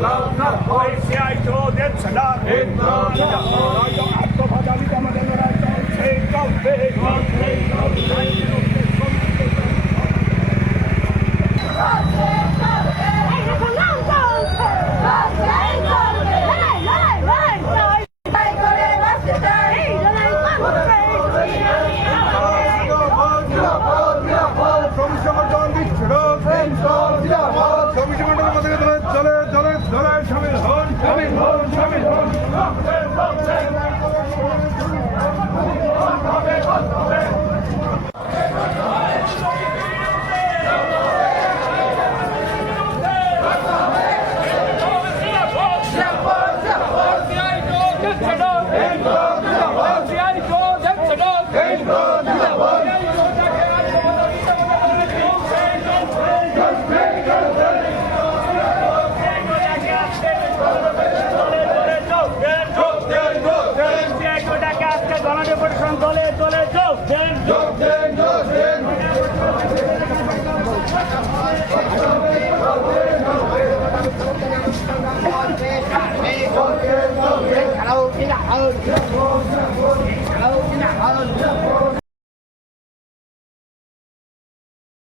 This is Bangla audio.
দলে দলে যোগ দেন চলে দলে দলে 아유,